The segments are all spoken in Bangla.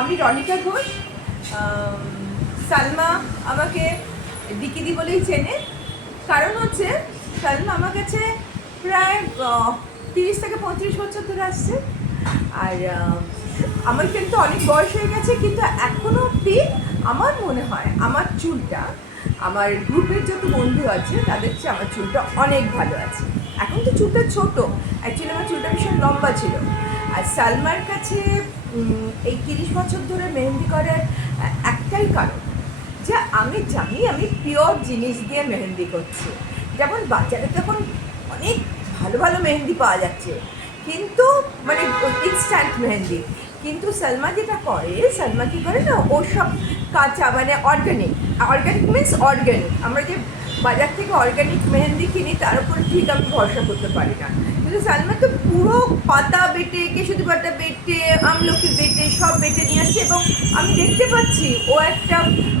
আমি রনিকা ঘোষ। সালমা আমাকে দিকিদি বলেই চেনে। কারণ হচ্ছে সালমা আমার কাছে প্রায় 30 থেকে 35 বছর ধরে আসছে। আর আমার কিন্তু অনেক বয়স হয়ে গেছে, কিন্তু এখনও অবধি আমার মনে হয় আমার চুলটা, আমার গ্রুপের যত বন্ধু আছে তাদের চেয়ে আমার চুলটা অনেক ভালো আছে। এখন তো চুলটা ছোট, অ্যাকচুয়ালি আমার চুলটা ভীষণ লম্বা ছিল। আর সালমার কাছে এই 30 বছর ধরে মেহেন্দি করার একটাই কারণ, যে আমি জানি আমি পিওর জিনিস দিয়ে মেহেন্দি করছি। যেমন বাজারে তখন অনেক ভালো ভালো মেহেন্দি পাওয়া যাচ্ছে, কিন্তু মানে ইনস্ট্যান্ট মেহেন্দি। কিন্তু সালমা যেটা করে, সালমা কী করে না, ও সব কাঁচা মানে অর্গ্যানিক। Organic means organic. আমরা যে বাজার থেকে অর্গ্যানিক মেহেন্দি কিনি তার উপরে ঠিক আমি ভরসা করতে পারি না, কিন্তু সালমা তো পুরো পাতা বেটে, কেশুদি পাতা বেটে, আমলকি বেটে, সব বেটে নিয়ে আসছে। এবং আমি দেখতে পাচ্ছি ও একটা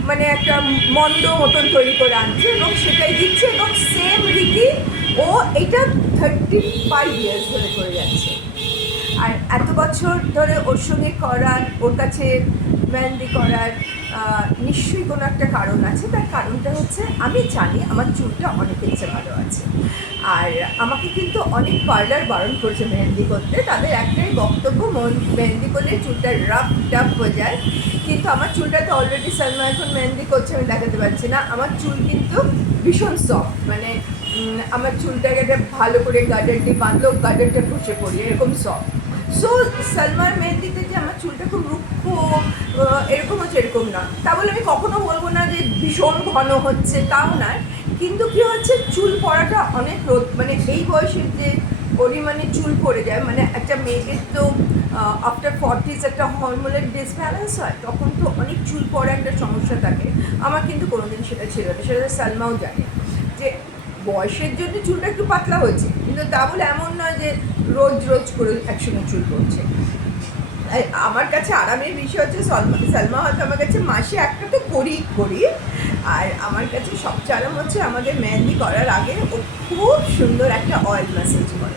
মানে একটা মন্দ মতন তৈরি করে আনছে এবং সেটাই দিচ্ছে। এবং সেম রীতি ও এটা 35 ইয়ার্স ধরে করে যাচ্ছে। আর এত বছর ধরে ওর সঙ্গে করার, ওর কাছে মেহেন্দি করার নিশ্চয়ই কোনো একটা কারণ আছে। তার কারণটা হচ্ছে আমি জানি আমার চুলটা অনেকের চেয়ে ভালো আছে। আর আমাকে কিন্তু অনেক পার্লার বারণ করছে মেহেন্দি করতে। তাদের একটাই বক্তব্য, মেহেন্দি করলে চুলটা রাফ টাফ হয়ে যায়। কিন্তু আমার চুলটা তো অলরেডি সালমা এখন মেহেন্দি করছে, আমি দেখাতে পারছি না। আমার চুল কিন্তু ভীষণ সফট, মানে আমার চুলটাকে একটা ভালো করে গার্ডার দিয়ে বাঁধলেও গার্ডারটা বসে পড়ি, এরকম সফট। সো সালমার মেহেন্দিতে যে আমার চুলটা খুব রুক্ষ এরকম হচ্ছে, এরকম না। তা বলে আমি কখনো বলবো না যে ভীষণ ঘন হচ্ছে, তাও না। কিন্তু কি হচ্ছে, চুল পড়াটা অনেক মানে এই বয়সের যে পরিমাণে চুল পড়ে যায়, মানে একটা মেয়েদের তো আফটার 40s একটা হরমোনাল ডিসব্যালেন্স হয়, তখন তো অনেক চুল পড়া একটা সমস্যা থাকে। আমার কিন্তু কোনোদিন সেটা ছিল না, সেটা সালমাও জানে যে বয়সের জন্য চুলটা একটু পাতলা হয়েছে, কিন্তু তা বলে এমন নয় যে রোজ রোজ করে একসঙ্গে চুল পড়ছে। আমার কাছে আরামের বিষয় হচ্ছে সালমা হয়তো আমার কাছে মাসে একটা তো করি। আর আমার কাছে সবচেয়ে আরাম হচ্ছে আমাদের মেহেন্দি করার আগে ও খুব সুন্দর একটা অয়েল ম্যাসেজ করে।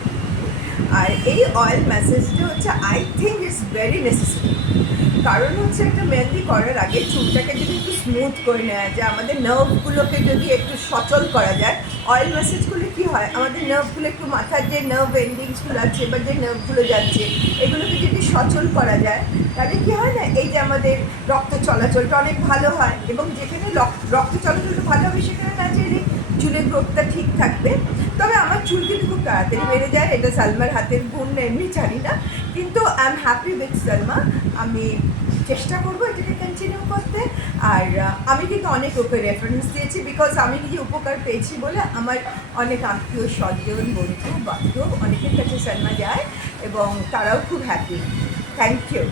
আর এই অয়েল ম্যাসেজটা হচ্ছে I think it's very necessary. কারণ হচ্ছে একটা মেহেন্দি করার আগে চুলটাকে যদি একটু স্মুথ করে নেওয়া যায়, আমাদের নার্ভগুলোকে যদি একটু সচল করা যায়, অয়েল ম্যাসেজগুলো কী হয়, আমাদের নার্ভগুলো একটু মাথার যে নার্ভ এন্ডিংসগুলো আছে বা যে নার্ভগুলো যাচ্ছে, এগুলোকে যদি সচল করা যায়, তাহলে কী হয় না, এই যে আমাদের রক্ত চলাচলটা অনেক ভালো হয়। এবং যেখানে রক্ত চলাচলটা ভালো হবে সেখানে ন্যাচারালি চুলের গ্রোথটা ঠিক থাকবে। তবে আমার চুল কিন্তু খুব তাড়াতাড়ি বেড়ে যায়, এটা সালমার হাতের গুণ এমনি জানি না, কিন্তু I am happy with Salma. আমি চেষ্টা করবো এটাকে কন্টিনিউ করতে। আর আমি কিন্তু অনেক ওকে রেফারেন্স দিয়েছি, বিকজ আমি নিজে উপকার পেয়েছি বলে আমার অনেক আত্মীয় স্বজন, বন্ধু বান্ধব অনেকের কাছে সালমা যায় এবং তারাও খুব হ্যাপি। Thank you.